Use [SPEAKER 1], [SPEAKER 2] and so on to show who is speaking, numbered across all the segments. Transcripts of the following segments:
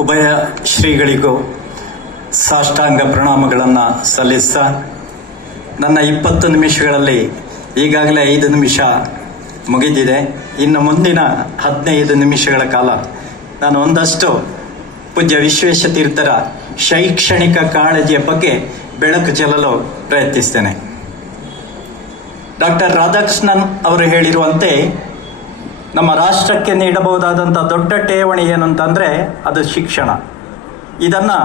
[SPEAKER 1] ಉಭಯ ಶ್ರೀಗಳಿಗೂ ಸಾಷ್ಟಾಂಗ ಪ್ರಣಾಮಗಳನ್ನು ಸಲ್ಲಿಸ್ತಾ ನನ್ನ ಇಪ್ಪತ್ತು ನಿಮಿಷಗಳಲ್ಲಿ ಈಗಾಗಲೇ ಐದು ನಿಮಿಷ ಮುಗಿದಿದೆ. ಇನ್ನು ಮುಂದಿನ ಹದಿನೈದು ನಿಮಿಷಗಳ ಕಾಲ ನಾನು ಒಂದಷ್ಟು ಪೂಜ್ಯ ವಿಶ್ವೇಶ ತೀರ್ಥರ ಶೈಕ್ಷಣಿಕ ಕಾಳಜಿಯ ಬಗ್ಗೆ ಬೆಳಕು ಚೆಲ್ಲಲು ಪ್ರಯತ್ನಿಸ್ತೇನೆ. ಡಾಕ್ಟರ್ ರಾಧಾಕೃಷ್ಣನ್ ಅವರು ಹೇಳಿರುವಂತೆ ನಮ್ಮ ರಾಷ್ಟ್ರಕ್ಕೆ ನೀಡಬಹುದಾದಂಥ ದೊಡ್ಡ ಠೇವಣಿ ಏನು ಅದು ಶಿಕ್ಷಣ. ಇದನ್ನು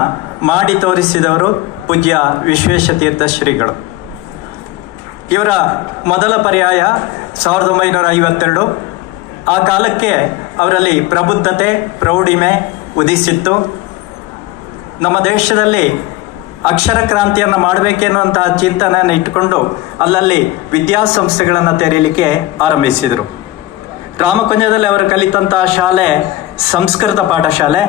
[SPEAKER 1] ಮಾಡಿ ತೋರಿಸಿದವರು ಪೂಜ್ಯ ವಿಶ್ವೇಶತೀರ್ಥ ಶ್ರೀಗಳು. ಇವರ ಮೊದಲ ಪರ್ಯಾಯ ಸಾವಿರದ ಒಂಬೈನೂರ ಐವತ್ತೆರಡು. ಆ ಕಾಲಕ್ಕೆ ಅವರಲ್ಲಿ ಪ್ರಬುದ್ಧತೆ, ಪ್ರೌಢಿಮೆ ಉದಿಸಿತ್ತು. ನಮ್ಮ ದೇಶದಲ್ಲಿ ಅಕ್ಷರ ಕ್ರಾಂತಿಯನ್ನು ಮಾಡಬೇಕೆನ್ನುವಂತಹ ಚಿಂತನೆಯನ್ನು ಇಟ್ಟುಕೊಂಡು ಅಲ್ಲಲ್ಲಿ ವಿದ್ಯಾಸಂಸ್ಥೆಗಳನ್ನು ತೆರೀಲಿಕ್ಕೆ ಆರಂಭಿಸಿದರು. ರಾಮಕುಂಜದಲ್ಲಿ ಅವರು ಕಲಿತಂತಹ ಶಾಲೆ ಸಂಸ್ಕೃತ ಪಾಠಶಾಲೆ.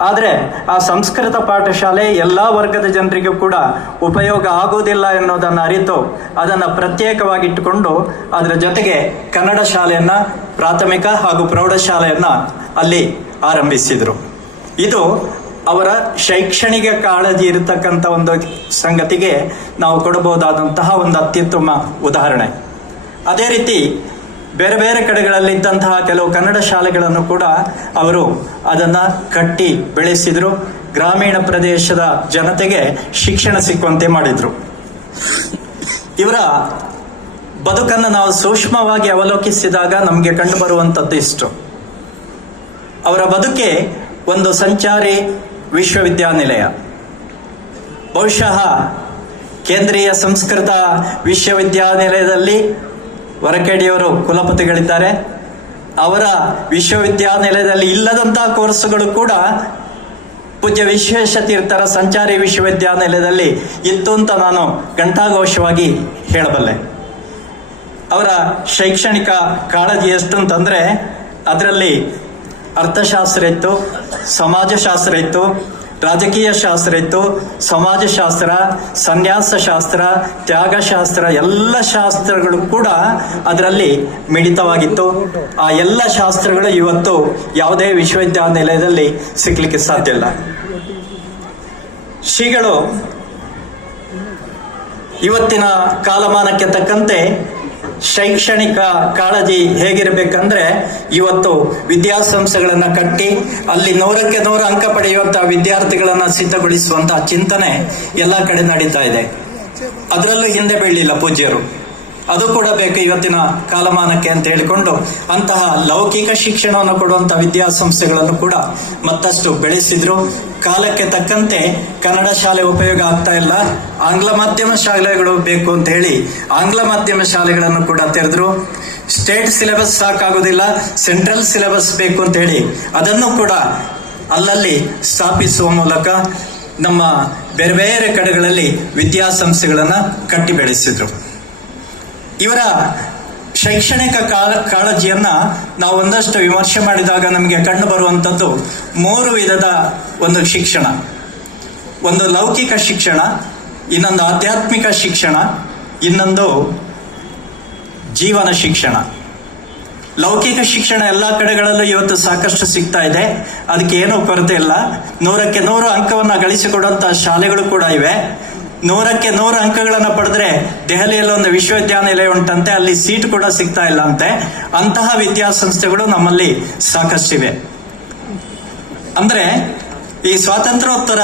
[SPEAKER 1] ಆದರೆ ಆ ಸಂಸ್ಕೃತ ಪಾಠಶಾಲೆ ಎಲ್ಲ ವರ್ಗದ ಜನರಿಗೂ ಕೂಡ ಉಪಯೋಗ ಆಗುವುದಿಲ್ಲ ಎನ್ನುವುದನ್ನು ಅರಿತು ಅದನ್ನು ಪ್ರತ್ಯೇಕವಾಗಿಟ್ಟುಕೊಂಡು ಅದರ ಜೊತೆಗೆ ಕನ್ನಡ ಶಾಲೆಯನ್ನು, ಪ್ರಾಥಮಿಕ ಹಾಗೂ ಪ್ರೌಢಶಾಲೆಯನ್ನು ಅಲ್ಲಿ ಆರಂಭಿಸಿದರು. ಇದು ಅವರ ಶೈಕ್ಷಣಿಕ ಕಾಳಜಿ ಇರತಕ್ಕಂಥ ಒಂದು ಸಂಗತಿಗೆ ನಾವು ಕೊಡಬಹುದಾದಂತಹ ಒಂದು ಅತ್ಯುತ್ತಮ ಉದಾಹರಣೆ. ಅದೇ ರೀತಿ ಬೇರೆ ಬೇರೆ ಕಡೆಗಳಲ್ಲಿದ್ದಂತಹ ಕೆಲವು ಕನ್ನಡ ಶಾಲೆಗಳನ್ನು ಕೂಡ ಅವರು ಅದನ್ನು ಕಟ್ಟಿ ಬೆಳೆಸಿದರು. ಗ್ರಾಮೀಣ ಪ್ರದೇಶದ ಜನತೆಗೆ ಶಿಕ್ಷಣ ಸಿಕ್ಕುವಂತೆ ಮಾಡಿದರು. ಇವರ ಬದುಕನ್ನು ನಾವು ಸೂಕ್ಷ್ಮವಾಗಿ ಅವಲೋಕಿಸಿದಾಗ ನಮಗೆ ಕಂಡುಬರುವಂಥದ್ದು ಇಷ್ಟು. ಅವರ ಬದುಕೆ ಒಂದು ಸಂಚಾರಿ ವಿಶ್ವವಿದ್ಯಾನಿಲಯ. ಬಹುಶಃ ಕೇಂದ್ರೀಯ ಸಂಸ್ಕೃತ ವಿಶ್ವವಿದ್ಯಾನಿಲಯದಲ್ಲಿ ಹೊರಕೇಡಿಯವರು ಕುಲಪತಿಗಳಿದ್ದಾರೆ. ಅವರ ವಿಶ್ವವಿದ್ಯಾನಿಲಯದಲ್ಲಿ ಇಲ್ಲದಂತಹ ಕೋರ್ಸುಗಳು ಕೂಡ ಪೂಜ್ಯ ವಿಶ್ವೇಶ ತೀರ್ಥರ ಸಂಚಾರಿ ವಿಶ್ವವಿದ್ಯಾನಿಲಯದಲ್ಲಿ ಇತ್ತು ಅಂತ ನಾನು ಘಂಟಾಘೋಷವಾಗಿ ಹೇಳಬಲ್ಲೆ. ಅವರ ಶೈಕ್ಷಣಿಕ ಕಾಳಜಿ ಎಷ್ಟು ಅಂತಂದರೆ ಅದರಲ್ಲಿ ಅರ್ಥಶಾಸ್ತ್ರ ಇತ್ತು, ಸಮಾಜಶಾಸ್ತ್ರ ಇತ್ತು ರಾಜಕೀಯ ಶಾಸ್ತ್ರ ಇತ್ತು, ಸಮಾಜಶಾಸ್ತ್ರ ಸನ್ಯಾಸ ಶಾಸ್ತ್ರ ತ್ಯಾಗಶಾಸ್ತ್ರ, ಎಲ್ಲ ಶಾಸ್ತ್ರಗಳು ಕೂಡ ಅದರಲ್ಲಿ ಮಿಳಿತವಾಗಿತ್ತು. ಆ ಎಲ್ಲ ಶಾಸ್ತ್ರಗಳು ಇವತ್ತು ಯಾವುದೇ ವಿಶ್ವವಿದ್ಯಾನಿಲಯದಲ್ಲಿ ಸಿಗ್ಲಿಕ್ಕೆ ಸಾಧ್ಯ ಇಲ್ಲ. ಶ್ರೀಗಳು, ಇವತ್ತಿನ ಕಾಲಮಾನಕ್ಕೆ ತಕ್ಕಂತೆ ಶೈಕ್ಷಣಿಕ ಕಾಳಜಿ ಹೇಗಿರಬೇಕಂದ್ರೆ ಇವತ್ತು ವಿದ್ಯಾಸಂಸ್ಥೆಗಳನ್ನು ಕಟ್ಟಿ ಅಲ್ಲಿ ನೂರಕ್ಕೆ ನೂರು ಅಂಕ ಪಡೆಯುವಂತಹ ವಿದ್ಯಾರ್ಥಿಗಳನ್ನು ಸಿದ್ಧಗೊಳಿಸುವಂತಹ ಚಿಂತನೆ ಎಲ್ಲ ಕಡೆ ನಡೀತಾ ಇದೆ. ಅದರಲ್ಲೂ ಹಿಂದೆ ಬೀಳಲಿಲ್ಲ ಪೂಜ್ಯರು. ಅದು ಕೂಡ ಬೇಕು ಇವತ್ತಿನ ಕಾಲಮಾನಕ್ಕೆ ಅಂತ ಹೇಳಿಕೊಂಡು ಅಂತಹ ಲೌಕಿಕ ಶಿಕ್ಷಣವನ್ನು ಕೊಡುವಂತಹ ವಿದ್ಯಾಸಂಸ್ಥೆಗಳನ್ನು ಕೂಡ ಮತ್ತಷ್ಟು ಬೆಳೆಸಿದ್ರು. ಕಾಲಕ್ಕೆ ತಕ್ಕಂತೆ ಕನ್ನಡ ಶಾಲೆ ಉಪಯೋಗ ಆಗ್ತಾ ಇಲ್ಲ. ಆಂಗ್ಲ ಮಾಧ್ಯಮ ಶಾಲೆಗಳು ಬೇಕು ಅಂತ ಹೇಳಿ ಆಂಗ್ಲ ಮಾಧ್ಯಮ ಶಾಲೆಗಳನ್ನು ಕೂಡ ತೆರೆದ್ರು. ಸ್ಟೇಟ್ ಸಿಲೆಬಸ್ ಸಾಕಾಗೋದಿಲ್ಲ. ಸೆಂಟ್ರಲ್ ಸಿಲೆಬಸ್ ಬೇಕು ಅಂತ ಹೇಳಿ ಅದನ್ನು ಕೂಡ ಅಲ್ಲಲ್ಲಿ ಸ್ಥಾಪಿಸುವ ಮೂಲಕ ನಮ್ಮ ಬೇರೆ ಬೇರೆ ಕಡೆಗಳಲ್ಲಿ ವಿದ್ಯಾಸಂಸ್ಥೆಗಳನ್ನು ಕಟ್ಟಿ ಬೆಳೆಸಿದ್ರು ಇವರ ಶೈಕ್ಷಣಿಕ ಕಾಳ ಕಾಳಜಿಯನ್ನ ನಾವು ಒಂದಷ್ಟು ವಿಮರ್ಶೆ ಮಾಡಿದಾಗ ನಮಗೆ ಕಂಡು ಬರುವಂಥದ್ದು ಮೂರು ವಿಧದ ಒಂದು ಶಿಕ್ಷಣ. ಒಂದು ಲೌಕಿಕ ಶಿಕ್ಷಣ, ಇನ್ನೊಂದು ಆಧ್ಯಾತ್ಮಿಕ ಶಿಕ್ಷಣ, ಇನ್ನೊಂದು ಜೀವನ ಶಿಕ್ಷಣ. ಲೌಕಿಕ ಶಿಕ್ಷಣ ಎಲ್ಲ ಕಡೆಗಳಲ್ಲೂ ಇವತ್ತು ಸಾಕಷ್ಟು ಸಿಗ್ತಾ ಇದೆ. ಅದಕ್ಕೆ ಏನೂ ಕೊರತೆ ಇಲ್ಲ. ನೂರಕ್ಕೆ ನೂರು ಅಂಕವನ್ನು ಗಳಿಸಿಕೊಡುವಂತಹ ಶಾಲೆಗಳು ಕೂಡ ಇವೆ. ನೂರಕ್ಕೆ ನೂರು ಅಂಕಗಳನ್ನು ಪಡೆದ್ರೆ ದೆಹಲಿಯಲ್ಲಿ ಒಂದು ವಿಶ್ವವಿದ್ಯಾನಿಲಯ ಉಂಟಂತೆ, ಅಲ್ಲಿ ಸೀಟ್ ಕೂಡ ಸಿಗ್ತಾ ಇಲ್ಲ ಅಂತೆ ಅಂತಹ ವಿದ್ಯಾಸಂಸ್ಥೆಗಳು ನಮ್ಮಲ್ಲಿ ಸಾಕಷ್ಟಿವೆ. ಅಂದ್ರೆ, ಈ ಸ್ವಾತಂತ್ರ್ಯೋತ್ತರ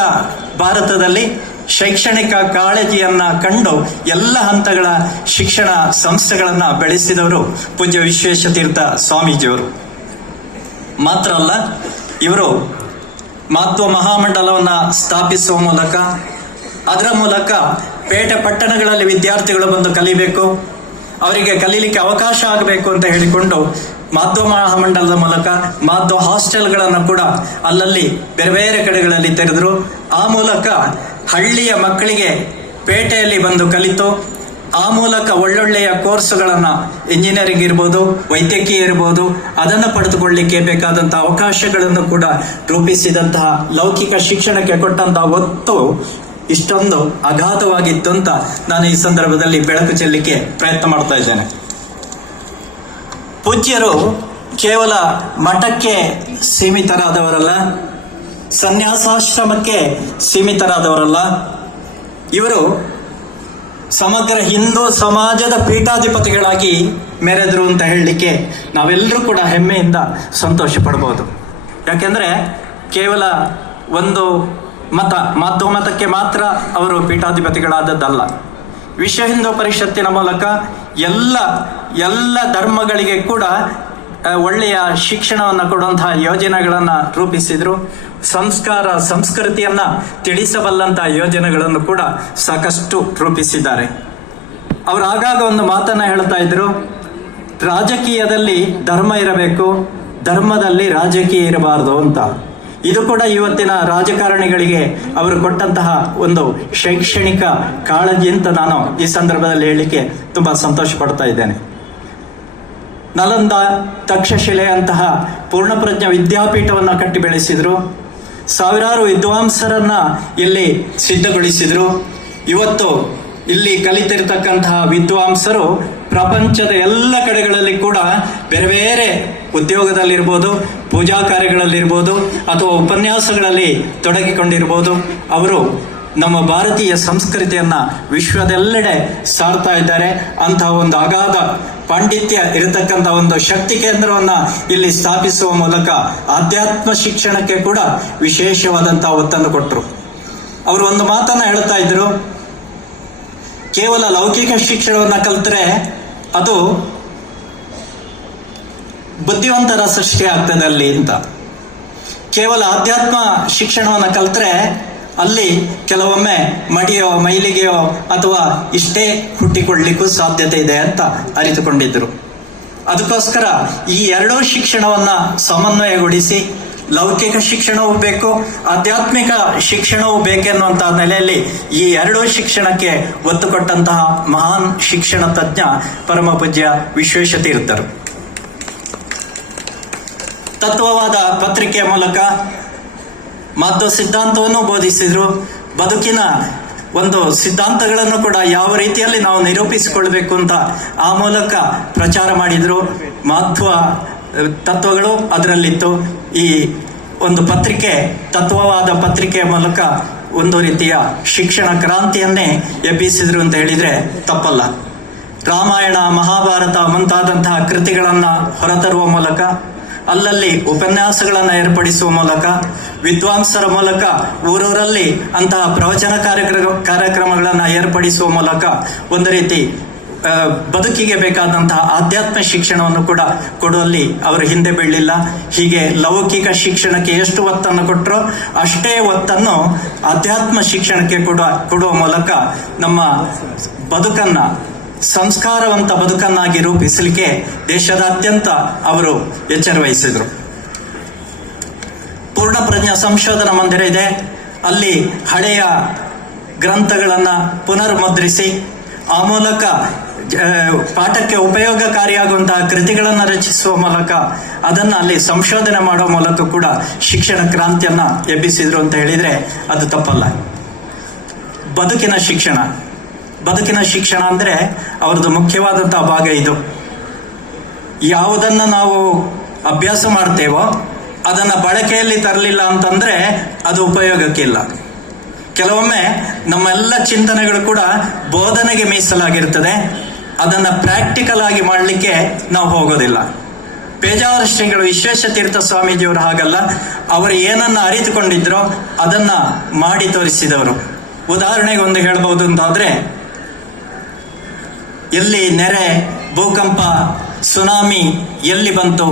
[SPEAKER 1] ಭಾರತದಲ್ಲಿ ಶೈಕ್ಷಣಿಕ ಕಾಳಜಿಯನ್ನ ಕಂಡು ಎಲ್ಲ ಹಂತಗಳ ಶಿಕ್ಷಣ ಸಂಸ್ಥೆಗಳನ್ನ ಬೆಳೆಸಿದವರು ಪೂಜ್ಯ ವಿಶ್ವೇಶತೀರ್ಥ ಸ್ವಾಮೀಜಿಯವರು. ಮಾತ್ರ ಅಲ್ಲ, ಇವರು ಮಹತ್ವ ಮಹಾಮಂಡಲವನ್ನ ಸ್ಥಾಪಿಸುವ ಮೂಲಕ ಅದರ ಮೂಲಕ ಪೇಟೆ ಪಟ್ಟಣಗಳಲ್ಲಿ ವಿದ್ಯಾರ್ಥಿಗಳು ಬಂದು ಕಲಿಬೇಕು, ಅವರಿಗೆ ಕಲೀಲಿಕ್ಕೆ ಅವಕಾಶ ಆಗಬೇಕು ಅಂತ ಹೇಳಿಕೊಂಡು ಮಾಧ್ಯಮ ಮಹಾಮಂಡಲದ ಮೂಲಕ ಮಾಧ್ವ ಹಾಸ್ಟೆಲ್ಗಳನ್ನು ಕೂಡ ಅಲ್ಲಲ್ಲಿ ಬೇರೆ ಬೇರೆ ಕಡೆಗಳಲ್ಲಿ ತೆರೆದರು. ಆ ಮೂಲಕ ಹಳ್ಳಿಯ ಮಕ್ಕಳಿಗೆ ಪೇಟೆಯಲ್ಲಿ ಬಂದು ಕಲಿತು, ಆ ಮೂಲಕ ಒಳ್ಳೊಳ್ಳೆಯ ಕೋರ್ಸುಗಳನ್ನು ಇಂಜಿನಿಯರಿಂಗ್ ಇರ್ಬೋದು, ವೈದ್ಯಕೀಯ ಇರ್ಬೋದು, ಅದನ್ನು ಪಡೆದುಕೊಳ್ಳಿಕ್ಕೆ ಬೇಕಾದಂತಹ ಅವಕಾಶಗಳನ್ನು ಕೂಡ ರೂಪಿಸಿದಂತಹ ಲೌಕಿಕ ಶಿಕ್ಷಣಕ್ಕೆ ಕೊಟ್ಟಂತಹ ಒತ್ತು ಇಷ್ಟೊಂದು ಅಗಾಧವಾಗಿತ್ತು ಅಂತ ನಾನು ಈ ಸಂದರ್ಭದಲ್ಲಿ ಬೆಳಕು ಚೆಲ್ಲಿಕ್ಕೆ ಪ್ರಯತ್ನ ಮಾಡ್ತಾ ಇದ್ದೇನೆ. ಪೂಜ್ಯರು ಕೇವಲ ಮಠಕ್ಕೆ ಸೀಮಿತರಾದವರಲ್ಲ, ಸನ್ಯಾಸಾಶ್ರಮಕ್ಕೆ ಸೀಮಿತರಾದವರಲ್ಲ, ಇವರು ಸಮಗ್ರ ಹಿಂದೂ ಸಮಾಜದ ಪೀಠಾಧಿಪತಿಗಳಾಗಿ ಮೆರೆದರು ಅಂತ ಹೇಳಲಿಕ್ಕೆ ನಾವೆಲ್ಲರೂ ಕೂಡ ಹೆಮ್ಮೆಯಿಂದ ಸಂತೋಷ ಪಡ್ಬೋದು ಯಾಕೆಂದರೆ ಕೇವಲ ಒಂದು ಮತ ಮಾಧ್ವ ಮತಕ್ಕೆ ಮಾತ್ರ ಅವರು ಪೀಠಾಧಿಪತಿಗಳಾದದ್ದಲ್ಲ. ವಿಶ್ವ ಹಿಂದೂ ಪರಿಷತ್ತಿನ ಮೂಲಕ ಎಲ್ಲ ಎಲ್ಲ ಧರ್ಮಗಳಿಗೆ ಕೂಡ ಒಳ್ಳೆಯ ಶಿಕ್ಷಣವನ್ನು ಕೊಡುವಂತಹ ಯೋಜನೆಗಳನ್ನು ರೂಪಿಸಿದ್ರು. ಸಂಸ್ಕಾರ, ಸಂಸ್ಕೃತಿಯನ್ನ ತಿಳಿಸಬಲ್ಲಂತಹ ಯೋಜನೆಗಳನ್ನು ಕೂಡ ಸಾಕಷ್ಟು ರೂಪಿಸಿದ್ದಾರೆ. ಅವರು ಆಗಾಗ ಒಂದು ಮಾತನ್ನ ಹೇಳ್ತಾ ಇದ್ರು, ರಾಜಕೀಯದಲ್ಲಿ ಧರ್ಮ ಇರಬೇಕು, ಧರ್ಮದಲ್ಲಿ ರಾಜಕೀಯ ಇರಬಾರದು ಅಂತ. ಇದು ಕೂಡ ಇವತ್ತಿನ ರಾಜಕಾರಣಿಗಳಿಗೆ ಅವರು ಕೊಟ್ಟಂತಹ ಒಂದು ಶೈಕ್ಷಣಿಕ ಕಾಳಜಿ ಅಂತ ನಾನು ಈ ಸಂದರ್ಭದಲ್ಲಿ ಹೇಳಲಿಕ್ಕೆ ತುಂಬಾ ಸಂತೋಷ ಪಡ್ತಾ ಇದ್ದೇನೆ. ನಲಂದ ತಕ್ಷಶಿಲೆಯಂತಹ ಪೂರ್ಣಪ್ರಜ್ಞ ವಿದ್ಯಾಪೀಠವನ್ನು ಕಟ್ಟಿ ಬೆಳೆಸಿದ್ರು. ಸಾವಿರಾರು ವಿದ್ವಾಂಸರನ್ನ ಇಲ್ಲಿ ಸಿದ್ಧಗೊಳಿಸಿದ್ರು. ಇವತ್ತು ಇಲ್ಲಿ ಕಲಿತಿರ್ತಕ್ಕಂತಹ ವಿದ್ವಾಂಸರು ಪ್ರಪಂಚದ ಎಲ್ಲ ಕಡೆಗಳಲ್ಲಿ ಕೂಡ ಬೇರೆ ಬೇರೆ ಉದ್ಯೋಗದಲ್ಲಿರ್ಬೋದು, ಪೂಜಾ ಕಾರ್ಯಗಳಲ್ಲಿರ್ಬೋದು ಅಥವಾ ಉಪನ್ಯಾಸಗಳಲ್ಲಿ ತೊಡಗಿಕೊಂಡಿರ್ಬೋದು, ಅವರು ನಮ್ಮ ಭಾರತೀಯ ಸಂಸ್ಕೃತಿಯನ್ನ ವಿಶ್ವದೆಲ್ಲೆಡೆ ಸಾರ್ತಾ ಇದ್ದಾರೆ. ಅಂತಹ ಒಂದು ಅಗಾಧ ಪಾಂಡಿತ್ಯ ಇರತಕ್ಕಂಥ ಒಂದು ಶಕ್ತಿ ಕೇಂದ್ರವನ್ನ ಇಲ್ಲಿ ಸ್ಥಾಪಿಸುವ ಮೂಲಕ ಆಧ್ಯಾತ್ಮ ಶಿಕ್ಷಣಕ್ಕೆ ಕೂಡ ವಿಶೇಷವಾದಂತಹ ಒತ್ತನ್ನು ಕೊಟ್ಟರು. ಅವರು ಒಂದು ಮಾತನ್ನ ಹೇಳ್ತಾ ಇದ್ರು, ಕೇವಲ ಲೌಕಿಕ ಶಿಕ್ಷಣವನ್ನ ಕಲ್ತರೆ ಅದು ಬುದ್ಧಿವಂತರ ಸೃಷ್ಟಿ ಆಗ್ತದೆ ಅಲ್ಲಿ ಅಂತ. ಕೇವಲ ಆಧ್ಯಾತ್ಮ ಶಿಕ್ಷಣವನ್ನು ಕಲ್ತ್ರೆ ಅಲ್ಲಿ ಕೆಲವೊಮ್ಮೆ ಮಡಿಯೋ, ಮೈಲಿಗೆಯೋ ಅಥವಾ ಇಷ್ಟೇ ಹುಟ್ಟಿಕೊಳ್ಳಿಕ್ಕೂ ಸಾಧ್ಯತೆ ಇದೆ ಅಂತ ಅರಿತುಕೊಂಡಿದ್ದರು. ಅದಕ್ಕೋಸ್ಕರ ಈ ಎರಡೂ ಶಿಕ್ಷಣವನ್ನ ಸಮನ್ವಯಗೊಳಿಸಿ ಲೌಕಿಕ ಶಿಕ್ಷಣವೂ ಬೇಕು, ಆಧ್ಯಾತ್ಮಿಕ ಶಿಕ್ಷಣವೂ ಬೇಕೆನ್ನುವಂತಹ ನೆಲೆಯಲ್ಲಿ ಈ ಎರಡೂ ಶಿಕ್ಷಣಕ್ಕೆ ಒತ್ತು ಕೊಟ್ಟಂತಹ ಮಹಾನ್ ಶಿಕ್ಷಣ ತಜ್ಞ ಪರಮ ಪೂಜ್ಯ ವಿಶ್ವೇಶತೀರ್ಥರು ತತ್ವವಾದ ಪತ್ರಿಕೆಯ ಮೂಲಕ ಮತ್ತು ಸಿದ್ಧಾಂತವನ್ನು ಬೋಧಿಸಿದರು. ಬದುಕಿನ ಒಂದು ಸಿದ್ಧಾಂತಗಳನ್ನು ಕೂಡ ಯಾವ ರೀತಿಯಲ್ಲಿ ನಾವು ನಿರೂಪಿಸಿಕೊಳ್ಬೇಕು ಅಂತ ಆ ಮೂಲಕ ಪ್ರಚಾರ ಮಾಡಿದ್ರು. ಮಹತ್ವ ತತ್ವಗಳು ಅದರಲ್ಲಿತ್ತು. ಈ ಒಂದು ಪತ್ರಿಕೆ, ತತ್ವವಾದ ಪತ್ರಿಕೆಯ ಮೂಲಕ ಒಂದು ರೀತಿಯ ಶಿಕ್ಷಣ ಕ್ರಾಂತಿಯನ್ನೇ ಎಬ್ಬಿಸಿದ್ರು ಅಂತ ಹೇಳಿದ್ರೆ ತಪ್ಪಲ್ಲ. ರಾಮಾಯಣ, ಮಹಾಭಾರತ ಮುಂತಾದಂತಹ ಕೃತಿಗಳನ್ನ ಹೊರತರುವ ಮೂಲಕ ಅಲ್ಲಲ್ಲಿ ಉಪನ್ಯಾಸಗಳನ್ನು ಏರ್ಪಡಿಸುವ ಮೂಲಕ, ವಿದ್ವಾಂಸರ ಮೂಲಕ, ಊರೂರಲ್ಲಿ ಅಂತಹ ಪ್ರವಚನ ಕಾರ್ಯಕ್ರಮ, ಕಾರ್ಯಕ್ರಮಗಳನ್ನು ಏರ್ಪಡಿಸುವ ಮೂಲಕ ಒಂದು ರೀತಿ ಬದುಕಿಗೆ ಬೇಕಾದಂತಹ ಆಧ್ಯಾತ್ಮ ಶಿಕ್ಷಣವನ್ನು ಕೂಡ ಕೊಡುವಲ್ಲಿ ಅವರು ಹಿಂದೆ ಬೀಳಲಿಲ್ಲ. ಹೀಗೆ ಲೌಕಿಕ ಶಿಕ್ಷಣಕ್ಕೆ ಎಷ್ಟು ಒತ್ತನ್ನು ಕೊಟ್ಟರೋ ಅಷ್ಟೇ ಒತ್ತನ್ನು ಆಧ್ಯಾತ್ಮ ಶಿಕ್ಷಣಕ್ಕೆ ಕೊಡುವ ಕೊಡುವ ಮೂಲಕ ನಮ್ಮ ಬದುಕನ್ನ ಸಂಸ್ಕಾರವಂತ ಬದುಕನ್ನಾಗಿ ರೂಪಿಸಲಿಕ್ಕೆ ದೇಶದಾದ್ಯಂತ ಅವರು ಎಚ್ಚರ ವಹಿಸಿದರು ಪೂರ್ಣಪ್ರಜ್ಞ ಸಂಶೋಧನಾ ಮಂದಿರ ಇದೆ. ಅಲ್ಲಿ ಹಳೆಯ ಗ್ರಂಥಗಳನ್ನು ಪುನರ್ಮುದ್ರಿಸಿ, ಆ ಮೂಲಕ ಪಾಠಕ್ಕೆ ಉಪಯೋಗಕಾರಿಯಾಗುವಂತಹ ಕೃತಿಗಳನ್ನು ರಚಿಸುವ ಮೂಲಕ ಅದನ್ನು ಅಲ್ಲಿ ಸಂಶೋಧನೆ ಮಾಡುವ ಮೂಲಕ ಕೂಡ ಶಿಕ್ಷಣ ಕ್ರಾಂತಿಯನ್ನ ಎಬ್ಬಿಸಿದ್ರು ಅಂತ ಹೇಳಿದ್ರೆ ಅದು ತಪ್ಪಲ್ಲ. ಬದುಕಿನ ಶಿಕ್ಷಣ. ಬದುಕಿನ ಶಿಕ್ಷಣ ಅಂದ್ರೆ ಅವ್ರದ್ದು ಮುಖ್ಯವಾದಂಥ ಭಾಗ ಇದು. ಯಾವುದನ್ನ ನಾವು ಅಭ್ಯಾಸ ಮಾಡ್ತೇವೋ ಅದನ್ನ ಬಳಕೆಯಲ್ಲಿ ತರಲಿಲ್ಲ ಅಂತಂದ್ರೆ ಅದು ಉಪಯೋಗಕ್ಕಿಲ್ಲ. ಕೆಲವೊಮ್ಮೆ ನಮ್ಮೆಲ್ಲ ಚಿಂತನೆಗಳು ಕೂಡ ಬೋಧನೆಗೆ ಮೀಸಲಾಗಿರ್ತದೆ. ಅದನ್ನ ಪ್ರಾಕ್ಟಿಕಲ್ ಆಗಿ ಮಾಡಲಿಕ್ಕೆ ನಾವು ಹೋಗೋದಿಲ್ಲ. ಪೇಜಾವರ ಶ್ರೀಗಳು ವಿಶ್ವೇಶತೀರ್ಥ ಸ್ವಾಮೀಜಿಯವರು ಹಾಗಲ್ಲ, ಅವರು ಏನನ್ನ ಅರಿತುಕೊಂಡಿದ್ರೋ ಅದನ್ನ ಮಾಡಿ ತೋರಿಸಿದವರು. ಉದಾಹರಣೆಗೆ ಒಂದು ಹೇಳಬಹುದು ಅಂತಾದ್ರೆ ಎಲ್ಲಿ ನೆರೆ, ಭೂಕಂಪ, ಸುನಾಮಿ ಎಲ್ಲಿ ಬಂತು?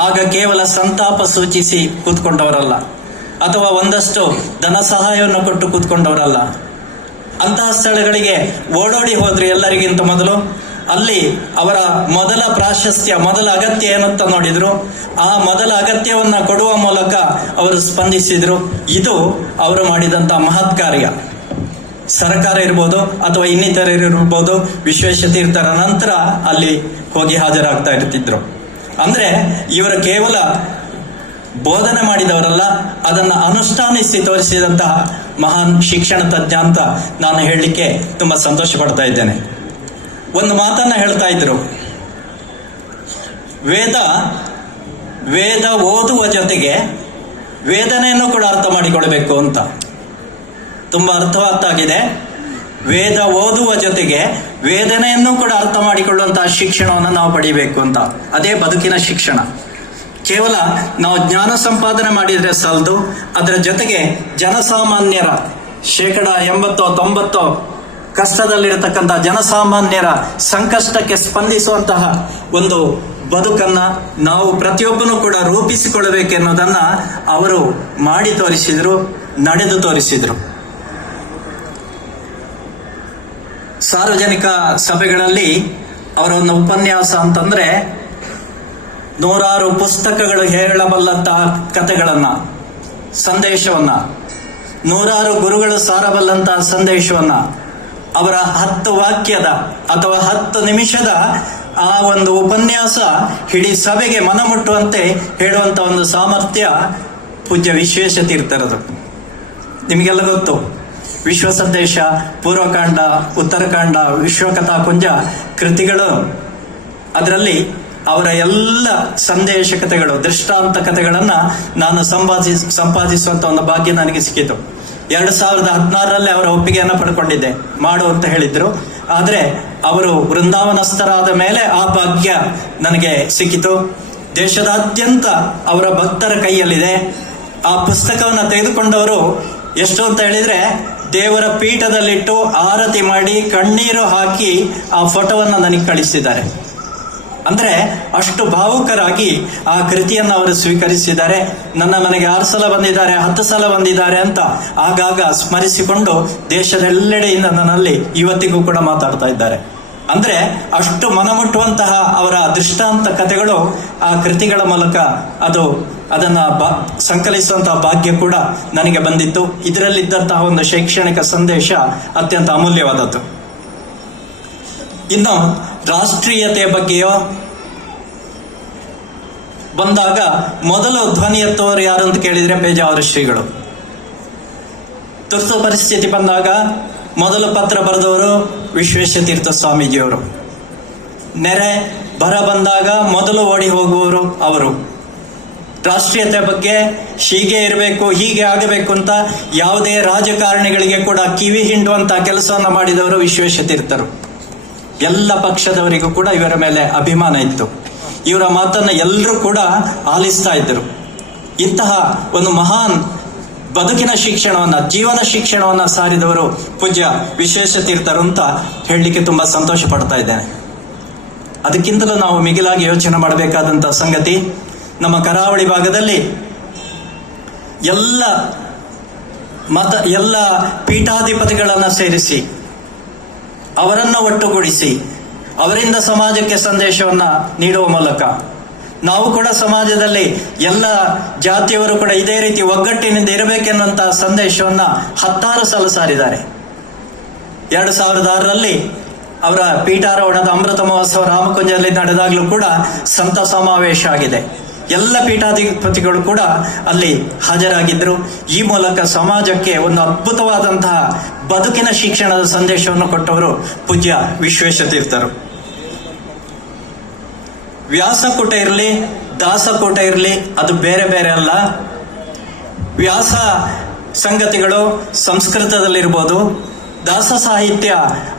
[SPEAKER 1] ಆಗ ಕೇವಲ ಸಂತಾಪ ಸೂಚಿಸಿ ಕೂತ್ಕೊಂಡವರಲ್ಲ, ಅಥವಾ ಒಂದಷ್ಟು ಧನ ಸಹಾಯವನ್ನು ಕೊಟ್ಟು ಕೂತ್ಕೊಂಡವರಲ್ಲ. ಅಂತಹ ಸ್ಥಳಗಳಿಗೆ ಓಡೋಡಿ ಹೋದ್ರೆ ಎಲ್ಲರಿಗಿಂತ ಮೊದಲು. ಅಲ್ಲಿ ಅವರ ಮೊದಲ ಪ್ರಾಶಸ್ತ್ಯ, ಮೊದಲ ಅಗತ್ಯ ಏನಂತ ನೋಡಿದ್ರು. ಆ ಮೊದಲ ಅಗತ್ಯವನ್ನ ಕೊಡುವ ಮೂಲಕ ಅವರು ಸ್ಪಂದಿಸಿದ್ರು. ಇದು ಅವರು ಮಾಡಿದಂತ ಮಹತ್ ಕಾರ್ಯ ಸರ್ಕಾರ ಇರ್ಬೋದು ಅಥವಾ ಇನ್ನಿತರರು ಇರ್ಬೋದು ವಿಶ್ವೇಶ ತೀರ್ಥರ ನಂತರ ಅಲ್ಲಿ ಹೋಗಿ ಹಾಜರಾಗ್ತಾ ಇರ್ತಿದ್ರು. ಅಂದ್ರೆ ಇವರು ಕೇವಲ ಬೋಧನೆ ಮಾಡಿದವರಲ್ಲ, ಅದನ್ನು ಅನುಷ್ಠಾನಿಸಿ ತೋರಿಸಿದಂತಹ ಮಹಾನ್ ಶಿಕ್ಷಣ ತಜ್ಞ ಅಂತ ನಾನು ಹೇಳಲಿಕ್ಕೆ ತುಂಬಾ ಸಂತೋಷ ಪಡ್ತಾ ಇದ್ದೇನೆ. ಒಂದು ಮಾತನ್ನ ಹೇಳ್ತಾ ಇದ್ರು. ವೇದ ವೇದ ಓದುವ ಜೊತೆಗೆ ವೇದನೆಯನ್ನು ಕೂಡ ಅರ್ಥ ಮಾಡಿಕೊಳ್ಬೇಕು ಅಂತ. ತುಂಬಾ ಅರ್ಥವತ್ತಾಗಿದೆ ವೇದ ಓದುವ ಜೊತೆಗೆ ವೇದನೆಯನ್ನು ಕೂಡ ಅರ್ಥ ಮಾಡಿಕೊಳ್ಳುವಂತಹ ಶಿಕ್ಷಣವನ್ನು ನಾವು ಪಡಿಬೇಕು ಅಂತ. ಅದೇ ಬದುಕಿನ ಶಿಕ್ಷಣ. ಕೇವಲ ನಾವು ಜ್ಞಾನ ಸಂಪಾದನೆ ಮಾಡಿದ್ರೆ ಸಾಲದು, ಅದರ ಜೊತೆಗೆ ಜನಸಾಮಾನ್ಯರ ಶೇಕಡ ಎಂಬತ್ತೋ, ತೊಂಬತ್ತೋ ಕಷ್ಟದಲ್ಲಿರತಕ್ಕಂಥ ಜನಸಾಮಾನ್ಯರ ಸಂಕಷ್ಟಕ್ಕೆ ಸ್ಪಂದಿಸುವಂತಹ ಒಂದು ಬದುಕನ್ನ ನಾವು ಪ್ರತಿಯೊಬ್ಬನು ಕೂಡ ರೂಪಿಸಿಕೊಳ್ಳಬೇಕೆನ್ನೋದನ್ನು ಅವರು ಮಾಡಿ ತೋರಿಸಿದ್ರು, ನಡೆದು ತೋರಿಸಿದ್ರು. ಸಾರ್ವಜನಿಕ ಸಭೆಗಳಲ್ಲಿ ಅವರ ಒಂದು ಉಪನ್ಯಾಸ ಅಂತಂದ್ರೆ ನೂರಾರು ಪುಸ್ತಕಗಳು ಹೇಳಬಲ್ಲಂತಹ ಕಥೆಗಳನ್ನ, ಸಂದೇಶವನ್ನ, ನೂರಾರು ಗುರುಗಳು ಸಾರಬಲ್ಲಂತಹ ಸಂದೇಶವನ್ನ, ಅವರ ಹತ್ತು ವಾಕ್ಯದ ಅಥವಾ ಹತ್ತು ನಿಮಿಷದ ಆ ಒಂದು ಉಪನ್ಯಾಸ ಇಡೀ ಸಭೆಗೆ ಮನಮುಟ್ಟುವಂತೆ ಹೇಳುವಂತ ಒಂದು ಸಾಮರ್ಥ್ಯ ಪೂಜ್ಯ ವಿಶ್ವೇಶ ತೀರ್ಥರದು. ನಿಮಗೆಲ್ಲ ಗೊತ್ತು? ವಿಶ್ವ ಸಂದೇಶ ಪೂರ್ವಕಾಂಡ, ಉತ್ತರಕಾಂಡ, ವಿಶ್ವಕಥಾ ಕುಂಜ ಕೃತಿಗಳು. ಅದರಲ್ಲಿ ಅವರ ಎಲ್ಲ ಸಂದೇಶ ಕಥೆಗಳು, ದೃಷ್ಟಾಂತ ಕಥೆಗಳನ್ನ ನಾನು ಸಂಪಾದಿ, ಸಂಪಾದಿಸುವಂತ ಒಂದು ಭಾಗ್ಯ ನನಗೆ ಸಿಕ್ಕಿತು. ಎರಡು ಸಾವಿರದ ಹದಿನಾರರಲ್ಲಿ ಅವರ ಒಪ್ಪಿಗೆಯನ್ನು ಪಡ್ಕೊಂಡಿದ್ದೆ, ಮಾಡು ಅಂತ ಹೇಳಿದ್ರು. ಆದ್ರೆ ಅವರು ವೃಂದಾವನಸ್ಥರಾದ ಮೇಲೆ ಆ ಭಾಗ್ಯ ನನಗೆ ಸಿಕ್ಕಿತು. ದೇಶದಾದ್ಯಂತ ಅವರ ಭಕ್ತರ ಕೈಯಲ್ಲಿದೆ. ಆ ಪುಸ್ತಕವನ್ನು ತೆಗೆದುಕೊಂಡವರು ಎಷ್ಟು ಅಂತ ಹೇಳಿದ್ರೆ ದೇವರ ಪೀಠದಲ್ಲಿಟ್ಟು ಆರತಿ ಮಾಡಿ ಕಣ್ಣೀರು ಹಾಕಿ ಆ ಫೋಟೋವನ್ನು ನನಗೆ ಕಳಿಸಿದ್ದಾರೆ. ಅಂದ್ರೆ ಅಷ್ಟು ಭಾವುಕರಾಗಿ ಆ ಕೃತಿಯನ್ನು ಅವರು ಸ್ವೀಕರಿಸಿದ್ದಾರೆ. ನನ್ನ ಮನೆಗೆ ಆರು ಸಲ ಬಂದಿದ್ದಾರೆ, ಹತ್ತು ಸಲ ಬಂದಿದ್ದಾರೆ ಅಂತ ಆಗಾಗ ಸ್ಮರಿಸಿಕೊಂಡು ದೇಶದೆಲ್ಲೆಡೆಯಿಂದ ನನ್ನಲ್ಲಿ ಇವತ್ತಿಗೂ ಕೂಡ ಮಾತಾಡ್ತಾ ಇದ್ದಾರೆ. ಅಂದ್ರೆ ಅಷ್ಟು ಮನಮುಟ್ಟುವಂತಹ ಅವರ ದೃಷ್ಟಾಂತ ಕಥೆಗಳು ಆ ಕೃತಿಗಳ ಮೂಲಕ ಅದು ಅದನ್ನ ಬಾ ಸಂಕಲಿಸುವಂತಹ ಭಾಗ್ಯ ಕೂಡ ನನಗೆ ಬಂದಿತ್ತು. ಇದರಲ್ಲಿದ್ದಂತಹ ಒಂದು ಶೈಕ್ಷಣಿಕ ಸಂದೇಶ ಅತ್ಯಂತ ಅಮೂಲ್ಯವಾದದ್ದು. ಇನ್ನು ರಾಷ್ಟ್ರೀಯತೆ ಬಗ್ಗೆಯೋ, ಬಂದಾಗ ಮೊದಲು ಧ್ವನಿ ಎತ್ತುವವರು ಯಾರು ಅಂತ ಕೇಳಿದ್ರೆ ಪೇಜಾವರ ಶ್ರೀಗಳು. ತುರ್ತು ಪರಿಸ್ಥಿತಿ ಬಂದಾಗ ಮೊದಲು ಪತ್ರ ಬರೆದವರು ವಿಶ್ವೇಶ ತೀರ್ಥ ಸ್ವಾಮೀಜಿಯವರು. ನೆರೆ ಬರ ಬಂದಾಗ ಮೊದಲು ಓಡಿ ಹೋಗುವವರು ಅವರು. ರಾಷ್ಟ್ರೀಯತೆ ಬಗ್ಗೆ ಹೀಗೆ ಇರಬೇಕು, ಹೀಗೆ ಆಗಬೇಕು ಅಂತ ಯಾವುದೇ ರಾಜಕಾರಣಿಗಳಿಗೆ ಕೂಡ ಕಿವಿ ಹಿಂಡುವಂತ ಕೆಲಸವನ್ನು ಮಾಡಿದವರು ವಿಶ್ವೇಶ ತೀರ್ಥರು ಎಲ್ಲ ಪಕ್ಷದವರಿಗೂ ಕೂಡ ಇವರ ಮೇಲೆ ಅಭಿಮಾನ ಇತ್ತು. ಇವರ ಮಾತನ್ನ ಎಲ್ಲರೂ ಕೂಡ ಆಲಿಸ್ತಾ ಇದ್ದರು. ಇಂತಹ ಒಂದು ಮಹಾನ್ ಬದುಕಿನ ಶಿಕ್ಷಣವನ್ನ, ಜೀವನ ಶಿಕ್ಷಣವನ್ನ ಸಾರಿದವರು ಪೂಜ್ಯ ವಿಶೇಷ ತೀರ್ಥರು ಅಂತ ಹೇಳಲಿಕ್ಕೆ ತುಂಬಾ ಸಂತೋಷ ಪಡ್ತಾ ಇದ್ದೇನೆ. ಅದಕ್ಕಿಂತಲೂ ನಾವು ಮಿಗಿಲಾಗಿ ಯೋಚನೆ ಮಾಡಬೇಕಾದಂತ ಸಂಗತಿ ನಮ್ಮ ಕರಾವಳಿ ಭಾಗದಲ್ಲಿ ಎಲ್ಲ ಮತ, ಎಲ್ಲ ಪೀಠಾಧಿಪತಿಗಳನ್ನು ಸೇರಿಸಿ, ಅವರನ್ನು ಒಟ್ಟುಗೂಡಿಸಿ, ಅವರಿಂದ ಸಮಾಜಕ್ಕೆ ಸಂದೇಶವನ್ನು ನೀಡುವ ಮೂಲಕ ನಾವು ಕೂಡ ಸಮಾಜದಲ್ಲಿ ಎಲ್ಲ ಜಾತಿಯವರು ಕೂಡ ಇದೇ ರೀತಿ ಒಗ್ಗಟ್ಟಿನಿಂದ ಇರಬೇಕೆನ್ನುವಂತಹ ಸಂದೇಶವನ್ನು ಹತ್ತಾರು ಸಲ ಸಾರಿದ್ದಾರೆ. ಎರಡು ಸಾವಿರದ ಆರರಲ್ಲಿ ಅವರ ಪೀಠಾರೋಹಣದ ಅಮೃತ ಮಹೋತ್ಸವ ರಾಮಕುಂಜದಲ್ಲಿ ನಡೆದಾಗಲೂ ಕೂಡ ಸಂತ ಸಮಾವೇಶ ಆಗಿದೆ. ಎಲ್ಲ ಪೀಠಾಧಿಪತಿಗಳು ಕೂಡ ಅಲ್ಲಿ ಹಾಜರಾಗಿದ್ದರು. ಈ ಮೂಲಕ ಸಮಾಜಕ್ಕೆ ಒಂದು ಅದ್ಭುತವಾದಂತಹ ಬದುಕಿನ ಶಿಕ್ಷಣದ ಸಂದೇಶವನ್ನು ಕೊಟ್ಟವರು ಪೂಜ್ಯ ವಿಶ್ವೇಶ ತೀರ್ಥರು ವ್ಯಾಸಕೂಟ ಇರಲಿ, ದಾಸಕೂಟ ಇರಲಿ, ಅದು ಬೇರೆ ಬೇರೆ ಅಲ್ಲ. ವ್ಯಾಸ ಸಂಗತಿಗಳು ಸಂಸ್ಕೃತದಲ್ಲಿರ್ಬೋದು, ದಾಸ ಸಾಹಿತ್ಯ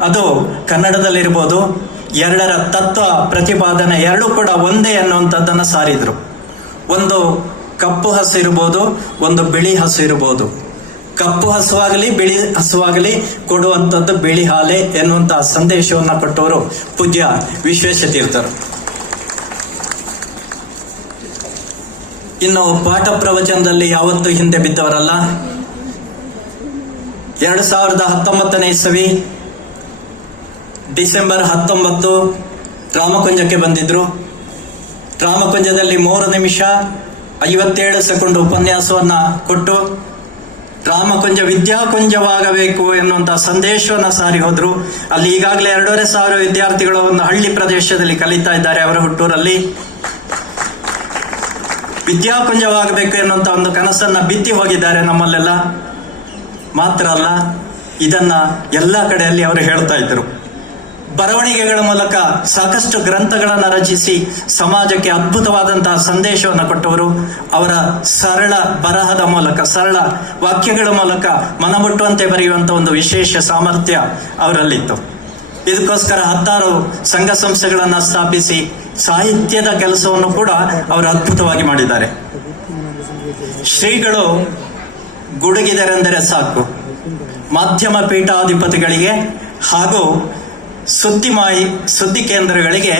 [SPEAKER 1] ಅದು ಕನ್ನಡದಲ್ಲಿರ್ಬೋದು. ಎರಡರ ತತ್ವ ಪ್ರತಿಪಾದನೆ ಎರಡೂ ಕೂಡ ಒಂದೇ ಅನ್ನುವಂಥದ್ದನ್ನು ಸಾರಿದ್ರು. ಒಂದು ಕಪ್ಪು ಹಸು ಇರಬಹುದು ಒಂದು ಬಿಳಿ ಹಸು ಇರ್ಬೋದು. ಕಪ್ಪು ಹಸುವಾಗಲಿ, ಬಿಳಿ ಹಸುವಾಗಲಿ ಕೊಡುವಂಥದ್ದು ಬಿಳಿ ಹಾಲೆ ಎನ್ನುವಂತಹ ಸಂದೇಶವನ್ನು ಕೊಟ್ಟವರು ಪೂಜ್ಯ ವಿಶ್ವೇಶ ತೀರ್ಥರು ಇನ್ನು ಪಾಠ ಪ್ರವಚನದಲ್ಲಿ ಯಾವತ್ತೂ ಹಿಂದೆ ಬಿದ್ದವರಲ್ಲ? ಎರಡು ಸಾವಿರದ ಹತ್ತೊಂಬತ್ತನೇ ಇಸವಿ, ಡಿಸೆಂಬರ್ ಹತ್ತೊಂಬತ್ತು ರಾಮಕುಂಜಕ್ಕೆ ಬಂದಿದ್ರು. ರಾಮಕುಂಜದಲ್ಲಿ ಮೂರು ನಿಮಿಷ ಐವತ್ತೇಳು ಸೆಕೆಂಡ್ ಉಪನ್ಯಾಸವನ್ನ ಕೊಟ್ಟು ರಾಮಕುಂಜ ವಿದ್ಯಾಕುಂಜವಾಗಬೇಕು ಎನ್ನುವಂತಹ ಸಂದೇಶವನ್ನ ಸಾರಿ ಹೋದ್ರು. ಅಲ್ಲಿ ಈಗಾಗಲೇ ಎರಡೂವರೆ ಸಾವಿರ ವಿದ್ಯಾರ್ಥಿಗಳು ಒಂದು ಹಳ್ಳಿ ಪ್ರದೇಶದಲ್ಲಿ ಕಲಿತಾ ಇದ್ದಾರೆ ಅವರ ಹುಟ್ಟೂರಲ್ಲಿ. ವಿದ್ಯಾಕುಂಜವಾಗಬೇಕು ಎನ್ನುವಂತ ಒಂದು ಕನಸನ್ನ ಬಿತ್ತಿ ಹೋಗಿದ್ದಾರೆ ನಮ್ಮಲ್ಲೆಲ್ಲ. ಮಾತ್ರ ಅಲ್ಲ, ಇದನ್ನ ಎಲ್ಲ ಕಡೆಯಲ್ಲಿ ಅವರು ಹೇಳ್ತಾ ಇದ್ರು. ಬರವಣಿಗೆಗಳ ಮೂಲಕ ಸಾಕಷ್ಟು ಗ್ರಂಥಗಳನ್ನು ರಚಿಸಿ ಸಮಾಜಕ್ಕೆ ಅದ್ಭುತವಾದಂತಹ ಸಂದೇಶವನ್ನು ಕೊಟ್ಟವರು ಅವರ ಸರಳ ಬರಹದ ಮೂಲಕ, ಸರಳ ವಾಕ್ಯಗಳ ಮೂಲಕ ಮನಮುಟ್ಟುವಂತೆ ಬರೆಯುವಂಥ ಒಂದು ವಿಶೇಷ ಸಾಮರ್ಥ್ಯ ಅವರಲ್ಲಿತ್ತು. ಇದಕ್ಕೋಸ್ಕರ ಹತ್ತಾರು ಸಂಘ ಸಂಸ್ಥೆಗಳನ್ನು ಸ್ಥಾಪಿಸಿ ಸಾಹಿತ್ಯದ ಕೆಲಸವನ್ನು ಕೂಡ ಅವರು ಅದ್ಭುತವಾಗಿ ಮಾಡಿದ್ದಾರೆ. ಶ್ರೀಗಳು ಗುಡುಗಿದರೆಂದರೆ ಸಾಕು. ಮಾಧ್ಯಮ ಪೀಠಾಧಿಪತಿಗಳಿಗೆ ಹಾಗೂ ಸುದ್ದಿ ಮಾಹಿ ಸುದ್ದಿ ಕೇಂದ್ರಗಳಿಗೆ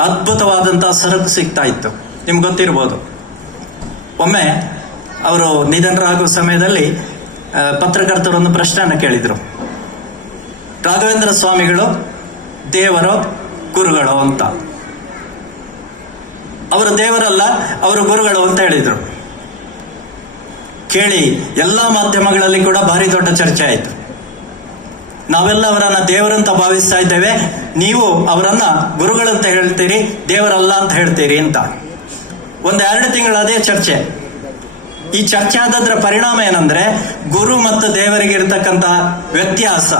[SPEAKER 1] ಅದ್ಭುತವಾದಂತಹ ಸರಕು ಸಿಗ್ತಾ ಇತ್ತು. ನಿಮ್ಗೆ ಗೊತ್ತಿರ್ಬೋದು. ಒಮ್ಮೆ ಅವರು ನಿಧನರಾಗುವ ಸಮಯದಲ್ಲಿ ಪತ್ರಕರ್ತರೊಂದು ಪ್ರಶ್ನೆಯನ್ನು ಕೇಳಿದರು. ರಾಘವೇಂದ್ರ ಸ್ವಾಮಿಗಳು, ದೇವರು ಗುರುಗಳು ಅಂತ. ಅವರು ದೇವರಲ್ಲ, ಅವರು ಗುರುಗಳು ಅಂತ ಹೇಳಿದರು. ಕೇಳಿ, ಎಲ್ಲಾ ಮಾಧ್ಯಮಗಳಲ್ಲಿ ಕೂಡ ಭಾರಿ ದೊಡ್ಡ ಚರ್ಚೆ ಆಯಿತು. ನಾವೆಲ್ಲ ಅವರನ್ನ ದೇವರಂತ ಭಾವಿಸ್ತಾ ಇದ್ದೇವೆ. ನೀವು ಅವರನ್ನ ಗುರುಗಳಂತ ಹೇಳ್ತೀರಿ, ದೇವರಲ್ಲ ಅಂತ ಹೇಳ್ತೀರಿ ಅಂತ. ಒಂದ್ ಎರಡು ತಿಂಗಳು ಅದೇ ಚರ್ಚೆ. ಈ ಚರ್ಚೆ ಆದದ್ರ ಪರಿಣಾಮ ಏನಂದ್ರೆ, ಗುರು ಮತ್ತು ದೇವರಿಗೆ ಇರತಕ್ಕಂತ ವ್ಯತ್ಯಾಸ,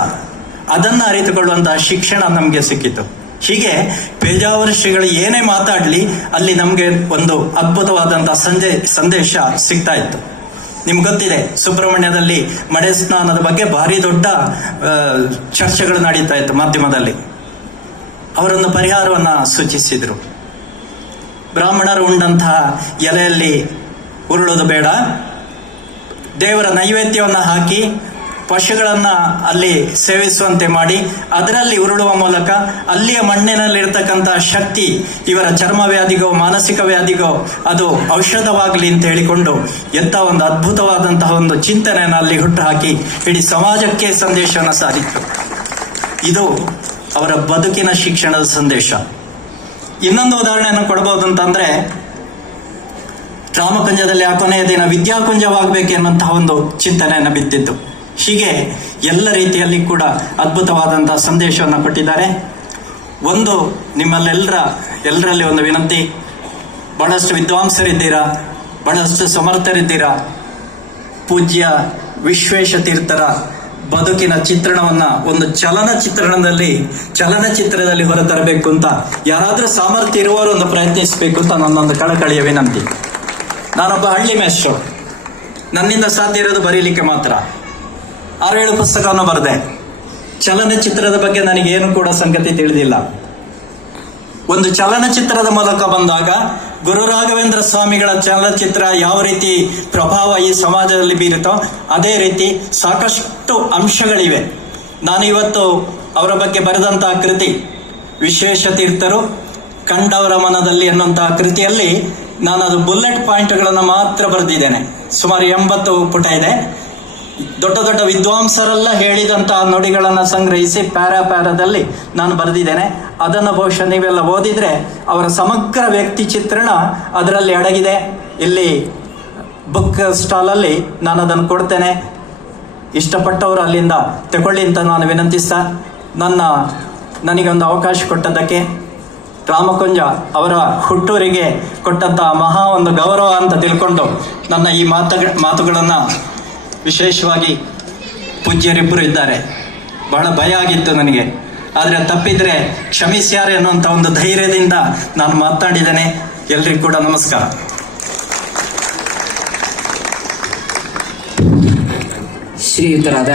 [SPEAKER 1] ಅದನ್ನ ಅರಿತುಕೊಳ್ಳುವಂತಹ ಶಿಕ್ಷಣ ನಮಗೆ ಸಿಕ್ಕಿತು. ಹೀಗೆ ಪೇಜಾವರ ಶ್ರೀಗಳು ಏನೇ ಮಾತಾಡ್ಲಿ, ಅಲ್ಲಿ ನಮಗೆ ಒಂದು ಅದ್ಭುತವಾದಂತಹ ಸಂದೇ ಸಂದೇಶ ಸಿಗ್ತಾ ಇತ್ತು. ನಿಮ್ಗೆ ಗೊತ್ತಿದೆ, ಸುಬ್ರಹ್ಮಣ್ಯದಲ್ಲಿ ಮಡೆ ಸ್ನಾನದ ಬಗ್ಗೆ ಭಾರಿ ದೊಡ್ಡ ಚರ್ಚೆಗಳು ನಡೀತಾ ಇತ್ತು ಮಾಧ್ಯಮದಲ್ಲಿ. ಅವರೊಂದು ಪರಿಹಾರವನ್ನ ಸೂಚಿಸಿದ್ರು. ಬ್ರಾಹ್ಮಣರು ಉಂಡಂತಹ ಎಲೆಯಲ್ಲಿ ಉರುಳೋದು ಬೇಡ. ದೇವರ ನೈವೇದ್ಯವನ್ನ ಹಾಕಿ ಪಶುಗಳನ್ನ ಅಲ್ಲಿ ಸೇವಿಸುವಂತೆ ಮಾಡಿ, ಅದರಲ್ಲಿ ಉರುಳುವ ಮೂಲಕ ಅಲ್ಲಿಯ ಮಣ್ಣಿನಲ್ಲಿರ್ತಕ್ಕಂಥ ಶಕ್ತಿ, ಇವರ ಚರ್ಮ ವ್ಯಾಧಿಗೋ, ಮಾನಸಿಕ ವ್ಯಾಧಿಗೋ, ಅದು ಔಷಧವಾಗಲಿ ಅಂತ ಹೇಳಿಕೊಂಡು ಎಂತ ಒಂದು ಅದ್ಭುತವಾದಂತಹ ಒಂದು ಚಿಂತನೆಯನ್ನು ಅಲ್ಲಿ ಹುಟ್ಟುಹಾಕಿ ಇಡೀ ಸಮಾಜಕ್ಕೆ ಸಂದೇಶವನ್ನು ಸಾರಿತ್ತು ಇದು ಅವರ ಬದುಕಿನ ಶಿಕ್ಷಣದ ಸಂದೇಶ. ಇನ್ನೊಂದು ಉದಾಹರಣೆಯನ್ನು ಕೊಡಬಹುದು ಅಂತಂದ್ರೆ, ರಾಮಕುಂಜದಲ್ಲಿ ಆ ಕೊನೆಯ ದಿನ ವಿದ್ಯಾಕುಂಜವಾಗಬೇಕು ಎನ್ನುವಂತಹ ಒಂದು ಚಿಂತನೆಯನ್ನು ಬಿದ್ದಿದ್ದು. ಹೀಗೆ ಎಲ್ಲ ರೀತಿಯಲ್ಲಿ ಕೂಡ ಅದ್ಭುತವಾದಂತಹ ಸಂದೇಶವನ್ನು ಕೊಟ್ಟಿದ್ದಾರೆ. ಒಂದು ನಿಮ್ಮಲ್ಲೆಲ್ಲರ ಎಲ್ಲರಲ್ಲಿ ಒಂದು ವಿನಂತಿ. ಬಹಳಷ್ಟು ವಿದ್ವಾಂಸರಿದ್ದೀರಾ? ಬಹಳಷ್ಟು ಸಮರ್ಥರಿದ್ದೀರಾ? ಪೂಜ್ಯ ವಿಶ್ವೇಶ ತೀರ್ಥರ ಬದುಕಿನ ಚಿತ್ರಣವನ್ನ, ಒಂದು ಚಲನಚಿತ್ರಣದಲ್ಲಿ, ಚಲನಚಿತ್ರದಲ್ಲಿ ಹೊರತರಬೇಕು ಅಂತ ಯಾರಾದರೂ ಸಾಮರ್ಥ್ಯ ಇರುವವರು ಒಂದು ಪ್ರಯತ್ನಿಸಬೇಕು ಅಂತ ನನ್ನೊಂದು ಕಳಕಳಿಯ ವಿನಂತಿ. ನಾನೊಬ್ಬ ಹಳ್ಳಿ ಮೇಷ್ಟ್ರು ನನ್ನಿಂದ ಸಾಧ್ಯ ಇರೋದು ಬರೀಲಿಕ್ಕೆ ಮಾತ್ರ. ಆರೇಳು ಪುಸ್ತಕವನ್ನು ಬರೆದೆ. ಚಲನಚಿತ್ರದ ಬಗ್ಗೆ ನನಗೇನು ಕೂಡ ಸಂಗತಿ ತಿಳಿದಿಲ್ಲ. ಒಂದು ಚಲನಚಿತ್ರದ ಮೂಲಕ ಬಂದಾಗ ಗುರು ರಾಘವೇಂದ್ರ ಸ್ವಾಮಿಗಳ ಚಲನಚಿತ್ರ ಯಾವ ರೀತಿ ಪ್ರಭಾವ ಈ ಸಮಾಜದಲ್ಲಿ ಬೀರುತ್ತೋ ಅದೇ ರೀತಿ ಸಾಕಷ್ಟು ಅಂಶಗಳಿವೆ. ನಾನು ಇವತ್ತು ಅವರ ಬಗ್ಗೆ ಬರೆದಂತಹ ಕೃತಿ, ವಿಶೇಷ ತೀರ್ಥರು, ಕಂಡವರ ಮನದಲ್ಲಿ ಎನ್ನುವಂತಹ ಕೃತಿಯಲ್ಲಿ ನಾನು ಅದು ಬುಲೆಟ್ ಪಾಯಿಂಟ್ಗಳನ್ನು ಮಾತ್ರ ಬರೆದಿದ್ದೇನೆ. ಸುಮಾರು ಎಂಬತ್ತು ಪುಟ ಇದೆ. ದೊಡ್ಡ ದೊಡ್ಡ ವಿದ್ವಾಂಸರೆಲ್ಲ ಹೇಳಿದಂತಹ ನುಡಿಗಳನ್ನು ಸಂಗ್ರಹಿಸಿ ಪ್ಯಾರಾ ಪ್ಯಾರಾದಲ್ಲಿ ನಾನು ಬರೆದಿದ್ದೇನೆ. ಅದನ್ನು ಬಹುಶಃ ನೀವೆಲ್ಲ ಓದಿದ್ರೆ ಅವರ ಸಮಗ್ರ ವ್ಯಕ್ತಿ ಚಿತ್ರಣ ಅದರಲ್ಲಿ ಅಡಗಿದೆ. ಇಲ್ಲಿ ಬುಕ್ ಸ್ಟಾಲಲ್ಲಿ ನಾನು ಅದನ್ನು ಕೊಡ್ತೇನೆ. ಇಷ್ಟಪಟ್ಟವರು ಅಲ್ಲಿಂದ ತಗೊಳ್ಳಿ ಅಂತ ನಾನು ವಿನಂತಿಸ್ತಾ, ನನ್ನ ನನಗೊಂದು ಅವಕಾಶ ಕೊಟ್ಟದ್ದಕ್ಕೆ ರಾಮಕುಂಜ ಅವರ ಹುಟ್ಟೂರಿಗೆ ಕೊಟ್ಟಂತಹ ಮಹಾ ಒಂದು ಗೌರವ ಅಂತ ತಿಳ್ಕೊಂಡು ನನ್ನ ಈ ಮಾತು ಮಾತುಗಳನ್ನು ವಿಶೇಷವಾಗಿ ಪೂಜ್ಯರಿಬ್ಬರು ಇದ್ದಾರೆ. ಬಹಳ ಭಯ ಆಗಿತ್ತು ನನಗೆ. ಆದರೆ ತಪ್ಪಿದ್ರೆ ಕ್ಷಮಿಸ್ಯಾರೆ ಅನ್ನುವಂಥ ಒಂದು ಧೈರ್ಯದಿಂದ ನಾನು ಮಾತನಾಡಿದ್ದೇನೆ ಎಲ್ರಿಗೂ ಕೂಡ ನಮಸ್ಕಾರ.
[SPEAKER 2] ಶ್ರೀಯುತರಾದ